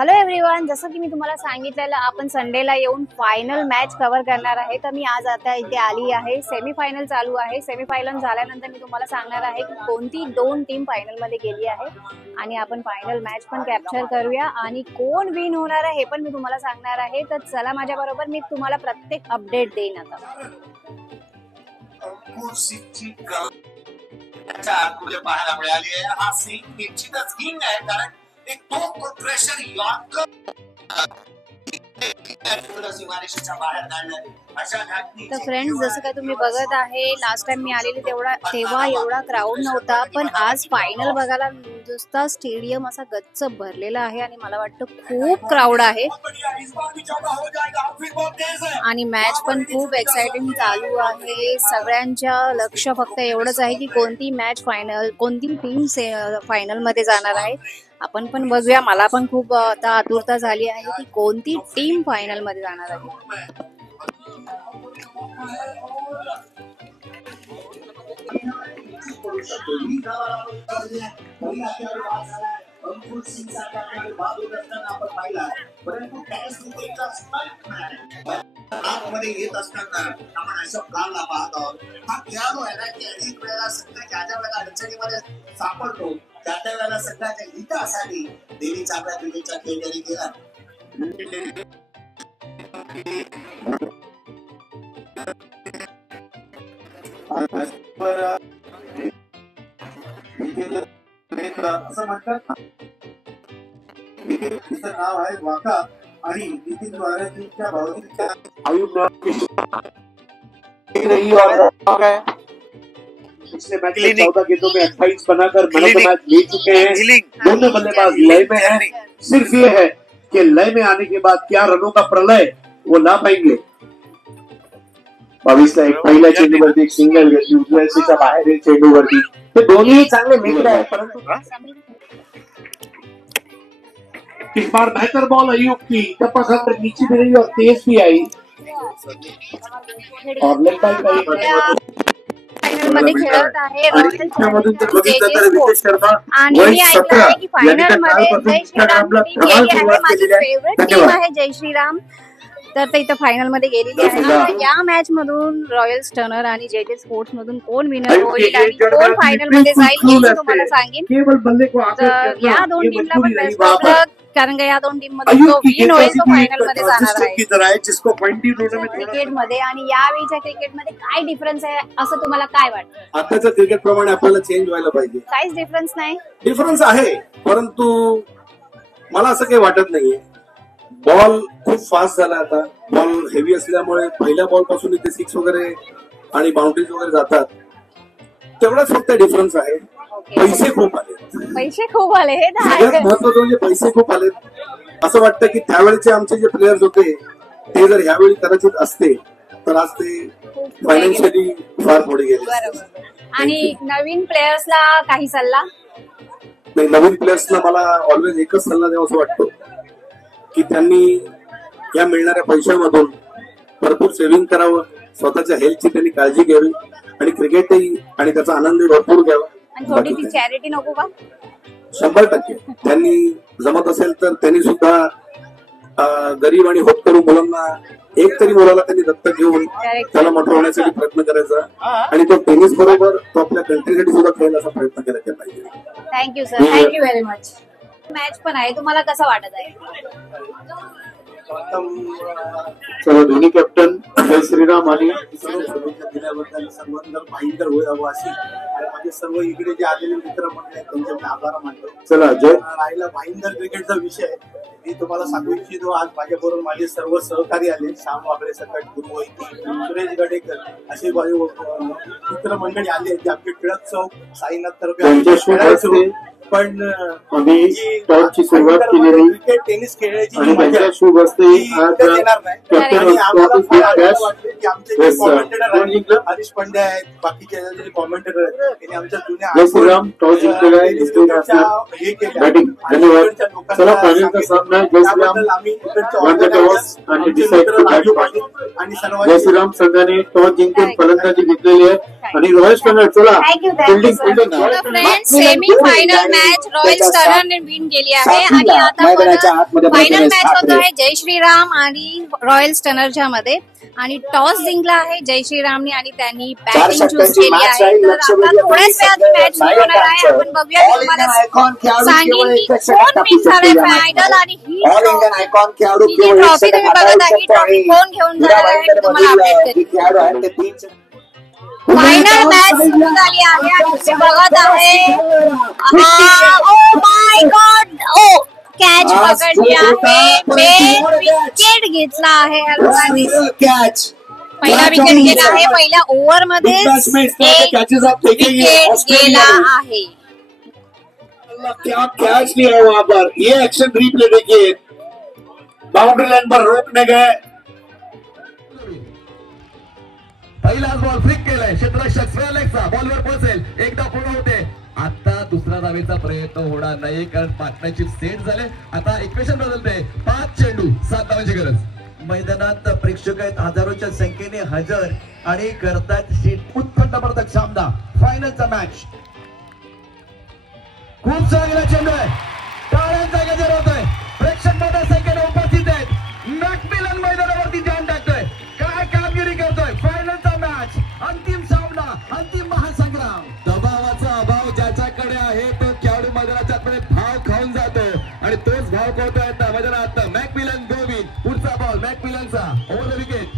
Hello everyone, जसं की मी तुम्हाला सांगितलेलं आपण संडेला येऊन फायनल मॅच कव्हर करणार आहे. तर मी आज आता इथे आली आहे. सेमीफायनल चालू आहे. सेमीफायनल झाल्यानंतर मी तुम्हाला सांगणार आहे की कोणती दोन टीम फायनल मध्ये गेली आहे आणि आपण फायनल मॅच पण कॅप्चर करूया आणि कोण विन होणार आहे हे पण मी तुम्हाला सांगणार आहे. तर चला माझ्या बरोबर, मी तुम्हाला प्रत्येक अपडेट देईन आता. पाहायला मिळाली आहे. हा सीन निश्चितच किंग आहे, कारण एक तो प्रेशर यॉर्कर तर फ्रेंड्स, जसं काय तुम्ही बघत आहे, लास्ट टाइम मी आलेली तेव्हा एवढा क्राऊड नव्हता, पण आज फायनल बघायला नुसता स्टेडियम असा गच्च भरलेला आहे आणि मला वाटतं खूप क्राऊड आहे आणि मॅच पण खूप एक्साइटिंग चालू आहे. सगळ्यांच्या लक्ष फक्त एवढंच आहे की कोणती मॅच कोणती टीम फायनल मध्ये जाणार आहे. आपण पण बघूया. मला पण खूप आता आतुरता झाली आहे की कोणती टीम फायनल मध्ये जाणार आहे. मध्ये येत असताना आपण अशा प्लॅनला पाहतो. हा खेळाडू आहे ना की अनेक वेळेला सगळ्या ज्या वेळेला अडचणीमध्ये सापडतो त्या वेळेला सगळ्याच्या हितासाठी देवी चांगल्या क्रिकेटचा खेळ त्यांनी केला. असं म्हणतात नाव आहे वाका आणि नितीन द्वाराच्या भावनिकच्या पिछले मैच में 14 गेंदों में 28 बनाकर मैच ले चुके हैं. दोनों बल्लेबाज लय में हैं. सिर्फ ये है कि लय में आने के बाद क्या रनों का प्रलय वो ला पाएंगे. 22ला एक पहिल्या चेंडूवरती एक सिंगल घेतली, उजव्या सीच्या बाहेर एक चेंडूवरती. ते दोन्ही चांगले मित्र आहेत, परंतु इस बार बेहतर बॉल अयूब की टपक नीचे भी रही और तेज भी आई और लेग बाय फायनल मध्ये खेळत आहे आणि मी ऐकलं आहे की फायनल मध्ये जय श्रीराम टीम गेली आहे. माझी फेवरेट टीम आहे जय श्रीराम. तर ते इथं फायनल मध्ये गेलेली आहे. या मॅच मधून रॉयल स्टर्नर आणि जेजे स्पोर्ट्स मधून कोण विनर होईल आणि कोण फायनल मध्ये जाईल हे मी तुम्हाला सांगेन. तर या दोन टीमला पण बेस्ट ऑफ लक, कारण का या दोन टीम मध्ये जो विन होईल तो फायनल मध्ये जाणार आहे क्रिकेट मध्ये. आणि यावेळीच्या क्रिकेट मध्ये काय डिफरन्स आहे असं तुम्हाला काय वाटतं? आताच्या क्रिकेट प्रमाणे आपल्याला चेंज व्हायला पाहिजे. काहीच डिफरन्स नाही. डिफरन्स आहे, परंतु मला असं काही वाटत नाहीये. बॉल खूप फास्ट झाला. आता बॉल हेवी असल्यामुळे पहिल्या बॉल पासून इथे 6 वगैरे आणि बाउंड्रीज वगैरे जातात. तेवढाच फक्त डिफरन्स आहे. पैसे खूप आले. हे सगळ्यात महत्वाचं म्हणजे पैसे खूप आले. असं वाटतं की त्यावेळेचे आमचे जे प्लेयर्स होते ते जर ह्यावेळी कदाचित असते तर आज ते फायनान्शियली फार पुढे गेले. आणि नवीन प्लेयर्सला काही सल्ला? नाही, नवीन प्लेयर्सला मला ऑलवेज एकच सल्ला द्यावा असं वाटतो की त्यांनी या मिळणाऱ्या पैशामधून भरपूर सेव्हिंग करावं, स्वतःच्या हेल्थची त्यांनी काळजी घ्यावी आणि क्रिकेटही आणि त्याचा आनंदही भरपूर घ्यावा. थोडीशी चॅरिटी नको का? 100% त्यांनी जमत असेल तर त्यांनी सुद्धा गरीब आणि होतकरू मुलांना, एक तरी मुलाला त्यांनी दत्तक घेऊन त्याला मोठं होण्यासाठी प्रयत्न करायचा आणि तो टेनिस बरोबर तो आपल्या कंट्रीसाठी सुद्धा खेळण्याचा प्रयत्न करायला पाहिजे. Thank you sir, thank you very much. Match पण आहे, तुम्हाला कसं वाटत आहे? चला, दोन्ही कॅप्टन जय श्रीराम आणि शुभेच्छा दिल्याबद्दल सर्वांना भाईंदर होईल अशी आणि माझे सर्व इकडे जे आलेले मित्र मंडळी आहेत त्यांचे मी आभार मानतो. चला, जय राहिला भाईंदर क्रिकेटचा विषय. मी तुम्हाला सांगू इच्छितो, आज माझ्याबरोबर माझे सर्व सहकारी आले. श्याम वाकडे सकट, गुरु वैद्य, सुरेश गडेकर असे मित्र मंडळी आले जे आपले टिळक चौक साईनाथ तर्फे पण आम्ही टॉसची सुरुवात केलेली. क्रिकेट टेनिस खेळण्याची शुभ असते. हरीश पंड्या आहेत, बाकीचे जे कॉमेंटेटर आहेत त्यांनी आमच्या जुन्या टॉस जिंकलेला आहे. पार्टनर जय श्रीराम आम्ही won the toss and decided to bat first. आणि जय श्रीराम संघाने टॉस जिंकून फलंदाजी घेतलेली आहे आणि रॉयल स्टर्नर चला fielding friends semi final match royal स्टर्नरने विन केली आहे आणि आता फायनल मॅच होत आहे जय श्रीराम आणि रॉयल स्टर्नरच्या मध्ये आणि टॉस जिंकला आहे जय श्रीरामने आणि त्यांनी बॅटिंग चूज केली आहे. तर आता थोड्याच वेळात मॅच सुरू होणार आहे. आपण बघूया मी तुम्हाला सांगेन की कोण विन झालाय फायनल आणि ही ट्रॉफी तुम्ही बघत आहे. ही ट्रॉफी कोण घेऊन जाणार आहे मी तुम्हाला अपडेट करेन. फायनल मॅच सुरू झाली आहे आणि तुम्ही बघत आहे. Oh my God O catch पकडली आहे. विकेट घेतला आहे अल्वानी. पहिला विकेट गेला आहे. पहिल्या ओव्हर मध्ये विकेट गेला आहे. क्या कैच लिया वहां पर, ये एक्शन रिप्ले देखिए, बाउंड्री लाइन पर रोकने गए, पहिलाच बॉल फ्लिक केलाय, क्षेत्ररक्षक स्वेलेक्सचा बॉलवर पोहोचेल, एकदा पूर्ण होते. आता दुसरा धावेचा प्रयत्न होणार नाही कारण पार्टनरशिप सेट झाले. आता इक्वेशन बदलते, 5 चेंडू 7 धावांची गरज. मैदानात प्रेक्षक आहेत हजारोच्या संख्येने हजर आणि करतात शीट. उत्कंठवर्धक सामना, फायनलचा मॅच. खूप चांगला चेंडू आहे, टाळ्यांचा गजर होतोय, प्रेक्षक मोठ्या संख्येने उपस्थित आहेत. मॅकमिलन मैदानावरती ध्यान टाकतोय, काय कामगिरी करतोय. फायनलचा मॅच, अंतिम सामना, अंतिम महासंग्राम. दबावाचा अभाव ज्याच्याकडे आहे तो खेळाडू मैदानाच्या आतमध्ये भाव खाऊन जातो आणि तोच भाव कळतोय आता मैदानात. मॅकमिलन गोविंद, पुढचा बॉल मॅकमिलनचा, ओव्हर द विकेट.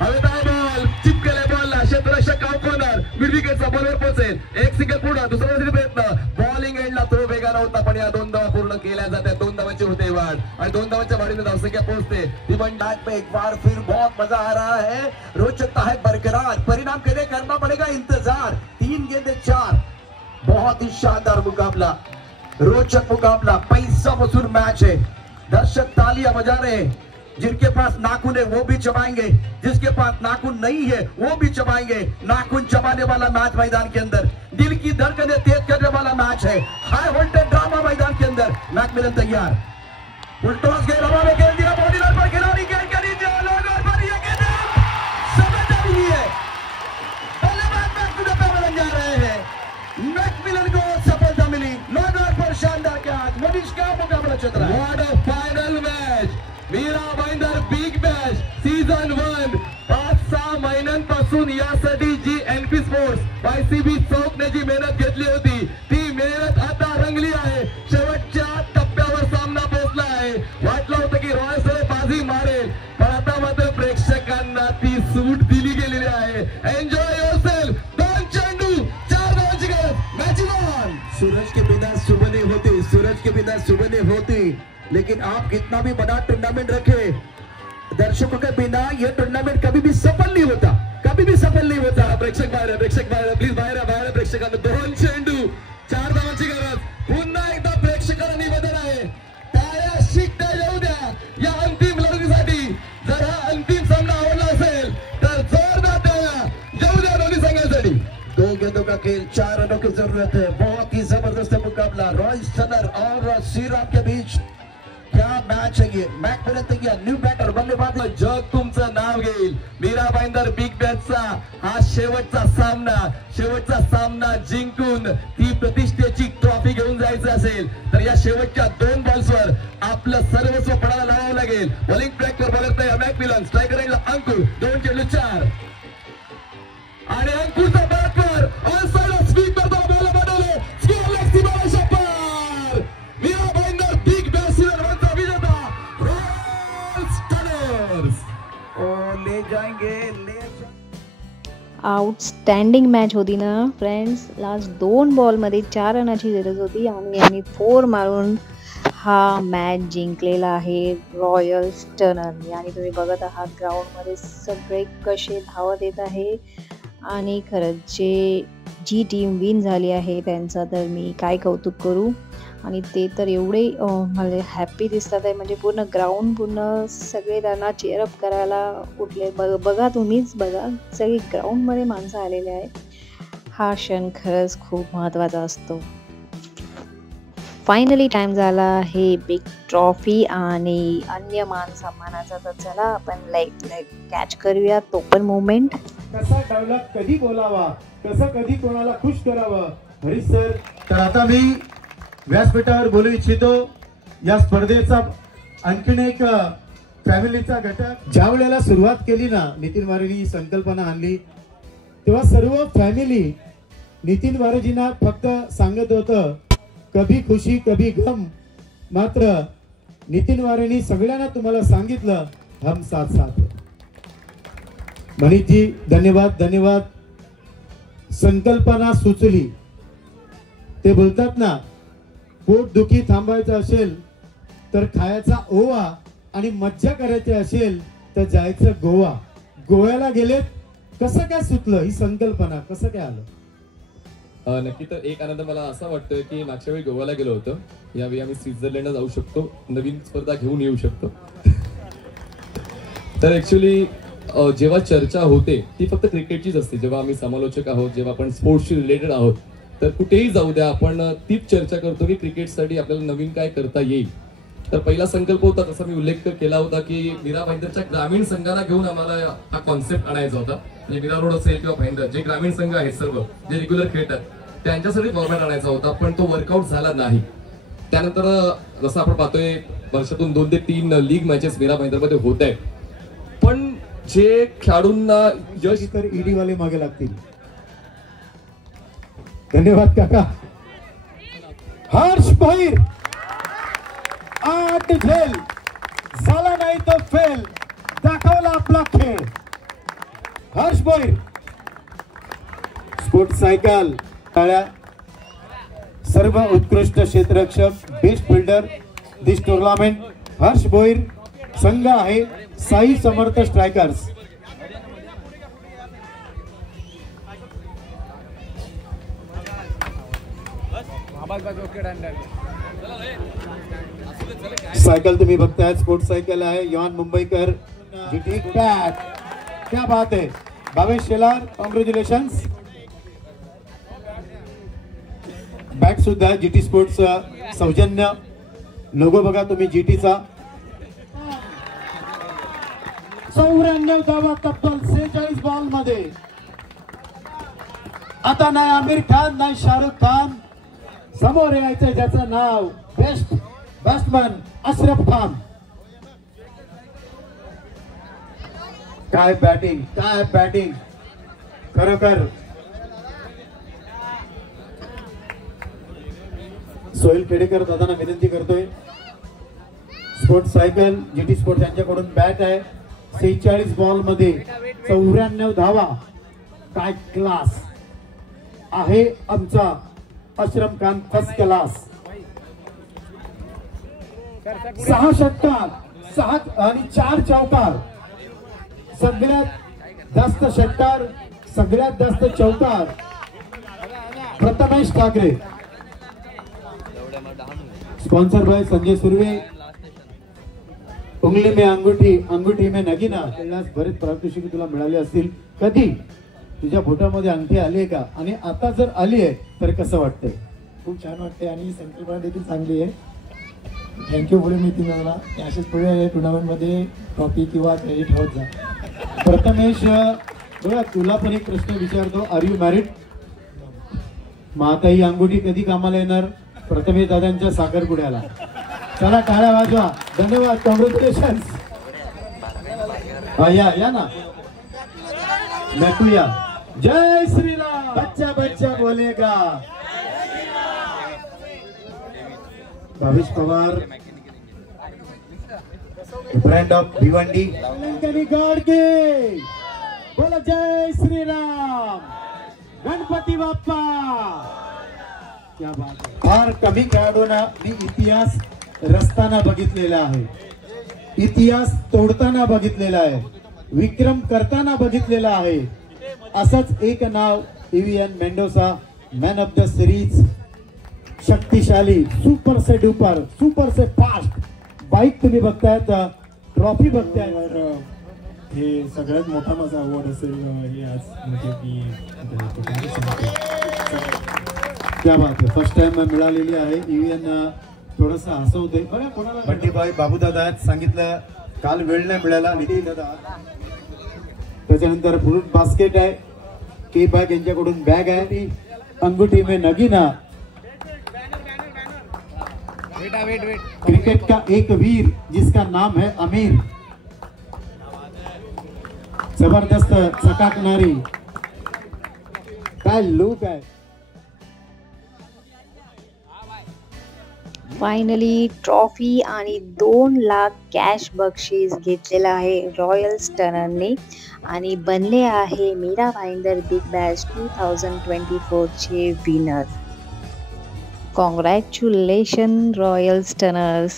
हवेत आहे बॉल, चिपकेले बॉलला, क्षेत्ररक्षक कॉर्नर, मिड विकेटचा बॉलवर पोहोचेल. एक सिंगल पुढे, दुसरा प्रयत्न, बॉलिंग एंडला तो वेगाला होता पण या 2 धावा पूर्ण केल्या जातात. 2 धावांची होते वाढ आणि 2 धावांच्या वाढीने धावसंख्या पोहोचते. मैदान पे एक बार फिर बहुत मजा आ रहा है, रोचकता है बरकरार, परिणाम के लिए करना पड़ेगा इंतजार. 3 गेंदे 4, बहुत ही शानदार मुकाबला, रोचक मुकाबला, पैसा वसूल मैच है. दर्शक तालियां बजा रहे हैं. जिनके पास नाखून है वो भी चबाएंगे, जिसके पास नाखून नहीं है वो भी चबाएंगे. नाखून चबाने वाला मैच मैदान के अंदर, दिल की धड़कनें तेज करने वाला मैच है. हाई वोल्टेज ड्रामा मैदान के अंदर. मैकमिलन तैयार, टॉस गेंद हवा में खेल दिया, बॉडी लाइन पर खिलाड़ी गेंद के नीचे, लॉगर पर ये गेंद सफलता मिली है. बल्लेबाज मैच को डब्बा बन जा रहे हैं. मैकमिलन को सफलता मिली, लॉगर पर शानदार कैच. मनीष का मुकाबला चल रहा है. What a final match. Mira Bhayandar big match season 1. 5-6 महिन्यांपासून यासाठी जी एनपी स्पोर्ट्स YCB चौकने जी मेहनत घेतली होती ती मेहनत आता रंगली आहे. शेवटच्या टप्प्यावर सामना पोहोचला आहे. वाटलं होतं की रॉयल स्टर्नर बाजी मारेल पण आता मात्र प्रेक्षकांना ती सूट दिली गेलेली आहे. Enjoy yourself. 2 चेंडू 4 धावांची गरज. Match on. सूरज के बिना सुबह नहीं होती, सूरज के बिना सुबह नहीं होती. लेकिन आप कितना भी बड़ा टूर्नामेंट रखे, दर्शकों के बिना ये टूर्नामेंट कभी भी सफल नहीं होता, कभी भी सफल नहीं होता. प्रेक्षक बाहेर, प्रेक्षक बाहेर, प्लीज बाहेर. प्रेक्षकांना 2 चेंडू 4 धावांची गरज. पुन्हा एकदा प्रेक्षकांना निवेदन आहे, टाळ्या शिट्ट्या येऊ द्या या अंतिम लढतीसाठी. जर हा अंतिम सामना आवडला असेल तर जोरदार टाळ्या येऊ द्या दोन्ही संघांसाठी. 2 गेंदों का खेल, 4 रनों की जरूरत है. बहुत ही जबरदस्त मुकाबला रॉयल स्टर्नर और श्रीराम के बीच. क्या मैच है ये. मैकमिलन तैयार, न्यू बैटर, बल्लेबाज. जग तुमचं नाव घेईल. मीरा भाईंदर बिग बॅचचा हा शेवटचा सामना जिंकून ती प्रतिष्ठेची ट्रॉफी घेऊन जायचं असेल तर या शेवटच्या 2 बॉल्सवर आपलं सर्वस्व पणाला लावावं लागेल. बॉलिंग ट्रॅकवर बॉलर तयार मॅकमिलन, स्ट्रायकर अंकुर, 2 चेंडू 4 आणि अंकुरचा बॅटवर ऑन साइड स्वीप करतो, बॉल पाठवले, स्कोर लेगची बॉल शपार. Mira Bhayandar big batch season 1 चा विजेता रॉयल स्टर्नर्स. ले जाएंगे. आउटस्टँडिंग मॅच होती ना फ्रेंड्स. लास्ट 2 बॉलमध्ये 4 रनाची गरज होती आणि यांनी 4 मारून हा मॅच जिंकलेला आहे रॉयल स्टर्नरने. आणि तुम्ही बघत आहात ग्राउंडमध्ये सगळे कसे धावत येत आहे आणि खरंच जी टीम विन झाली आहे त्यांचा तर मी काय कौतुक करू. आणि ते तर एवढे मला हॅप्पी दिसतात आहे, म्हणजे पूर्ण ग्राउंड पूर्ण सगळे त्यांना चेअरअप करायला उठले. बघा तुम्हीच बघा, सगळी ग्राउंडमध्ये माणसं आलेले आहे. हा क्षण खरंच खूप महत्त्वाचा असतो. फायनली टाइम झाला आहे बिग ट्रॉफी आणि अन्य मान सन्मानाचा. तर चला आपण लाईक कॅच करूया तो पण मोमेंट. कसा डायलॉग कधी बोलावा, कसं कधी कोणाला खुश करावं हरीश सर. तर आता मी व्यासपीठावर बोलू इच्छितो. या स्पर्धेचा आणखीन एक फॅमिलीचा घटक. ज्या वेळेला सुरुवात केली ना, नितीन वारेजी संकल्पना आणली, तेव्हा सर्व फॅमिली नितीन वारेजींना फक्त सांगत होतं कभी खुशी कभी गम. मात्र नितीन वारेंनी सगळ्यांना तुम्हाला सांगितलं हम साथ साथ है. मनीषजी धन्यवाद धन्यवाद. संकल्पना सुचली. ते बोलतात ना, पोटदुखी थांबायचं असेल तर खायचा ओवा आणि मज्जा करायची असेल तर जायचं गोवा. गोव्याला गेलेत, कसं काय सुचलं ही संकल्पना, कसं काय आलं? नक्की. तर एक आनंद मला असा वाटतोय की मागच्या वेळी गोव्याला गेलो होतो, यावेळी आम्ही स्वित्झर्लंडला जाऊ शकतो, नवीन स्पर्धा घेऊन येऊ शकतो. तर ऍक्च्युली जेव्हा चर्चा होते ती फक्त क्रिकेटचीच असते. जेव्हा आम्ही समालोचक आहोत, जेव्हा आपण स्पोर्ट्सशी रिलेटेड आहोत, तर कुठेही जाऊ द्या आपण तीच चर्चा करतो की क्रिकेटसाठी आपल्याला नवीन काय करता येईल. तर पहिला संकल्प होता, तसा मी उल्लेख केला होता की मीरा भाईंदरच्या ग्रामीण संघाला घेऊन आम्हाला हा कॉन्सेप्ट आणायचा होता. म्हणजे मीरा रोड असेल किंवा भाईंदर जे ग्रामीण संघ आहेत सर्व जे रेग्युलर खेळतात त्यांच्यासाठी फॉर्मॅट आणायचा होता, पण तो वर्कआउट झाला नाही. त्यानंतर जसं आपण पाहतोय वर्षातून 2 ते 3 लीग मॅचेस मीरा भाईंदरमध्ये होत आहेत, पण जे खेळाडूंना यश तर ईडी वाले मागे लागतील. धन्यवाद काका. हर्ष भैर 8 झेल झाला नाही तो फेल, दाखवला आपला खेळ. हर्ष भैर स्पोर्ट सायकल टाळ्या. सर्व उत्कृष्ट क्षेत्ररक्षक, बेस्ट फिल्डर दिस टुर्नामेंट हर्ष भोईर. संघ आहे साई समर्थ स्ट्रायकर्स. सायकल तुम्ही बघताय, स्पोर्ट्स सायकल आहे. यॉन मुंबईकर जीटी बॅट. क्या बात आहे. भावेश शेलार कॉंग्रॅच्युलेशन्स. बॅट सुद्धा जीटी स्पोर्ट्स सौजन्य. लोगो बघा तुम्ही जीटीचा. 94 धावा तब्बल 46 बॉल मध्ये. आता नाही आमिर खान नाही शाहरुख खान, समोर यायचं ज्याचं नाव बेस्ट बॅट्समन अशरफ खान. काय बॅटिंग, काय बॅटिंग खरोखर. सोहेल खेडेकर दादांना विनंती करतोय. स्पोर्ट्स सायकल जीटी स्पोर्ट्स यांच्याकडून बॅट आहे. 46 बॉल मध्ये 94 धावा. काय क्लास आहे आमचा अशरफ खान, फर्स्ट क्लास. 6 षटकार, 6 आणि 4 चौकार. सगळ्यात जास्त षटकार, सगळ्यात जास्त चौकार प्रथमेश ठाकरे. Sponsor by Sanjay Surve. उंगली में अंगूठी, अंगूठी में नगीना. बरेच पारितोषिक तुला मिळाले असतील. कधी तुझ्या बोटामध्ये अंगठी आली आहे का, आणि आता जर आली आहे तर कसं वाटतंय? खूप छान वाटते आणि संकल्पना देखील चांगली आहे. थँक्यू बोलून मी तुम्हाला. अशाच पुढे टुर्नामेंटमध्ये ट्रॉफी किंवा क्रेडिट होत जा. प्रथमेश बघा, तुला पण एक प्रश्न विचारतो. Are you married? मग आता ही अंगुठी कधी कामाला येणार? प्रथमेश दादांच्या साखरपुड्याला. चला टाळ्या वाजवा. धन्यवाद, कॉंग्रॅच्युलेशन्स. या ना नकुया. जय श्रीराम. बच्चा बच्चा बोलेगा. Bhavesh Pawar brand of Bhiwandi. गाडगे बोला जय श्रीराम. गणपती बाप्पा. क्या बात आहे. फार कमी खेळाडूंना मी इतिहास रचताना बघितलेला आहे, इतिहास तोडताना बघितलेला आहे, विक्रम करताना बघितलेला आहे. असंच एक नाव Evan Mendosa, man of the series. शक्तिशाली, सुपर से डुपर, सुपर से फास्ट बाईक तुम्ही बघतायत, ट्रॉफी बघताय. हे सगळ्यात मोठा माझा अवॉर्ड असेल हे आज म्हणजे मी क्या बात आहे, फर्स्ट टाइम मिळालेली आहे. इव्हन थोडंसं हसवते बघा कोणाला. बंटीभाई बाबूदादा आहेत, सांगितलं काल वेळ नाही मिळाला. नितीन दादा, त्याच्यानंतर फ्रूट बास्केट आहे, के बॅग यांच्याकडून बॅग आहे, अंगूठी में नगीना. क्रिकेट का एक वीर जिसका नाम है आमिर. जबरदस्त चकाकणारी काय लुक आहे. फायनली ट्रॉफी आणि 2 लाख कॅश बक्षीस घेतलेलं आहे रॉयल स्टनरने आणि बनले आहे मीरा भाईंदर बिग बॅश 2024 चे विनर. Congratulation royal stunners.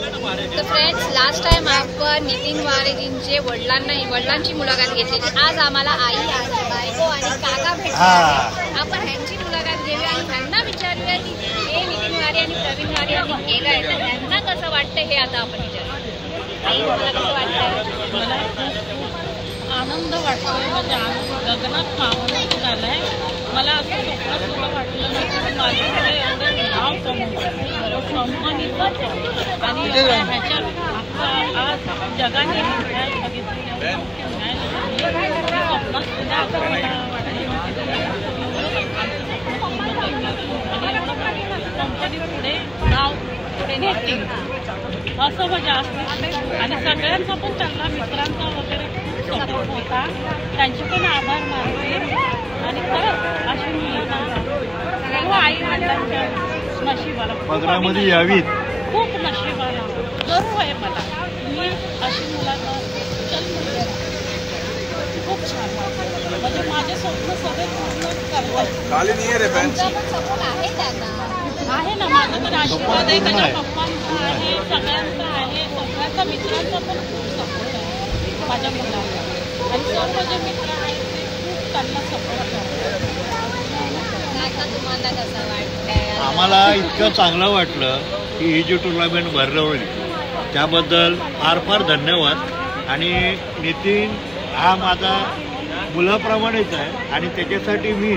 तर फ्रेंड्स, लास्ट टाइम आपण नितीन वारेजींचे वडिलांची मुलाखत घेतली. आज आम्हाला आई आणि बायको आणि काका भेटले. आपण ह्यांची मुलाखत घेऊया आणि ह्यांना विचारूया की हे नितीन वारे आणि प्रवीण वारे यांनी केलं आहे तर ह्यांना कसं वाटतं हे आता आपण विचारूया. आई, मला कसं वाटतं? मला आनंद वाटतो, म्हणजे गगनात मावळत झालाय. मला असं स्वप्न सुद्धा वाटलं नाही की माझ्याकडे एवढं नाव कंपनीचं आणि ह्याच्यात आज जगाने बघितलं स्वप्नात सुद्धा असं मला कंपनी पुढे नाव पुढे नेतील असं म्हणजे असतं. आणि सगळ्यांचा पण त्यांना मित्रांचा वगैरे सपोर्ट होता, त्यांचे पण आभार मानते. आणि खरंच अशी मुलांना सर्व आई वडिलांच्या नशिबाला पदरामध्ये यावीत, खूप नशिबाला गर्व आहे मला. मी अशी मुलांना खूप छान वाटतं, म्हणजे माझे स्वप्न सगळे पूर्ण करतात. आहे ना, माझा तर आशीर्वाद आहे, त्याच्या पप्पांचा आहे, सगळ्यांचा आहे, सगळ्यांचा मित्रांचा पण खूप सपोर्ट आहे माझ्या मुलांना. आणि सर्व जे मित्र आहेत ते खूप त्यांना सपोर्ट करतात. तुम्हाला कसं वाटतंय? आम्हाला इतकं चांगलं वाटलं की ही जी टुर्नामेंट भरवली त्याबद्दल फार फार धन्यवाद. आणि नितीन हा माझा मुलाप्रमाणेच आहे आणि त्याच्यासाठी मी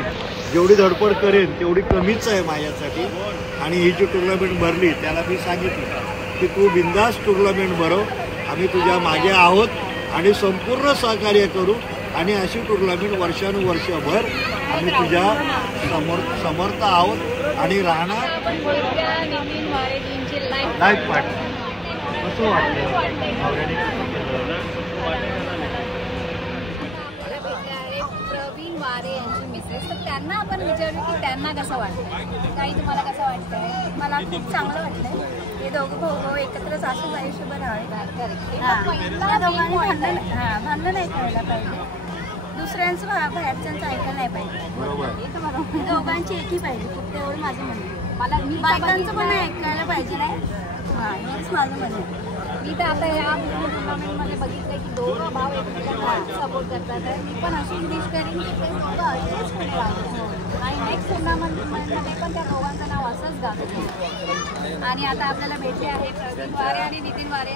जेवढी धडपड करेन तेवढी कमीच आहे माझ्यासाठी. आणि ही जी टुर्नामेंट भरली त्याला मी सांगितलं की तू बिंदास टुर्नामेंट भरव, आम्ही तुझ्या मागे आहोत आणि संपूर्ण सहकार्य करू आणि अशी टुर्नामेंट वर्षानुवर्षभर आम्ही तुझ्या समर्थ आहोत आणि राहणार. लाईफ पार्टनर कसं वाटलं? प्रवीण वारे यांची मिसेस, तर त्यांना आपण विचारू की त्यांना कसं वाटतं. काही तुम्हाला कसं वाटतंय? मला खूप चांगलं वाटलंय. हे दोघं भाऊ एकत्रच असेच आयुष्यभर राहावे. भांडण नाही करायला पाहिजे, दुसऱ्यांचं बाहेरच्यांचं ऐकायला नाही पाहिजे. दोघांची एकी पाहिजे, फक्त एवढं माझं म्हणणं. मी बायकांचं पण ऐकायला पाहिजे नाही. हेच माझं म्हणणं. मी तर आता या टुर्नामेंटमध्ये बघितलं की दोघं भाव एकमेकांना सपोर्ट करतात. तर मी पण अशी विश करीन की ते दोघं असेच पुढे राहतात आणि नेक्स्ट टुर्नामेंटमध्ये पण त्या दोघांचं नाव असंच गाजतं. आणि आता आपल्याला भेटले आहे प्रवीण वारे आणि नितीन वारे.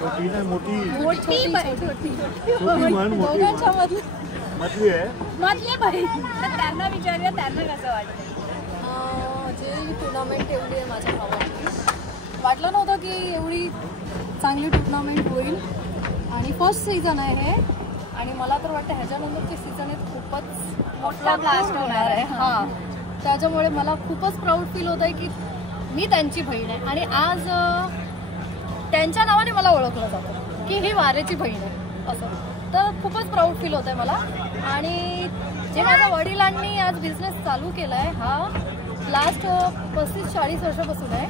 छोटी ना मोठी दोघांच्या मधली आहे मधली बहीण. तर त्यांना विचारूया त्यांना कसं वाटतं. जे टुर्नामेंट ठेवली आहे माझ्या भावाने, वाटलं नव्हतं की एवढी चांगली टुर्नामेंट होईल. आणि फर्स्ट सीझन आहे हे, आणि मला तर वाटतं ह्याच्यानंतरचे सीझन खूपच मोठा ब्लास्ट होणार आहे. हां, त्याच्यामुळे मला खूपच प्राऊड फील होत आहे की मी त्यांची बहीण आहे. आणि आज त्यांच्या नावाने मला ओळखलं जातं की ही वारेची बहीण आहे असं. तर खूपच प्राऊड फील होत आहे मला. आणि जे माझ्या वडिलांनी आज बिझनेस चालू केला आहे हा लास्ट 35-40 वर्षापासून आहे.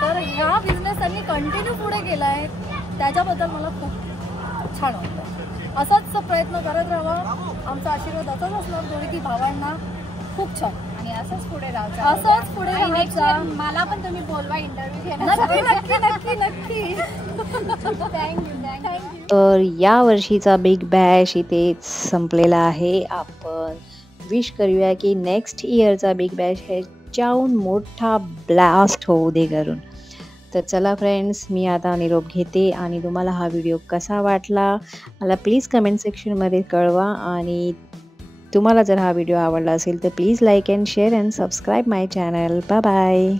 तर ह्या बिझनेस त्यांनी कंटिन्यू पुढे केला आहे, त्याच्याबद्दल मला खूप छान वाटतं. असाच प्रयत्न करत राहावा, आमचा आशीर्वाद असाच असणार दोन्ही भावांना. खूप छान. आणि असंच पुढे राहायचं, असंच पुढे राहायचं. मला पण तुम्ही बोलवा इंटरव्ह्यू घेण्यासाठी. नक्की नक्की नक्की. थँक्यू. तर या वर्षीचा बिग बॅश इथे संपलेला आहे. आपण विश करूया की नेक्स्ट इयरचा बिग बॅश ह्याच्याहून मोठा ब्लास्ट होऊ दे करून. तर चला फ्रेंड्स, मी आता निरोप घेते आणि तुम्हाला हा व्हिडिओ कसा वाटला मला प्लीज कमेंट सेक्शनमध्ये कळवा. आणि तुम्हाला जर हा व्हिडिओ आवडला असेल तर please like and share and subscribe my channel. Bye bye.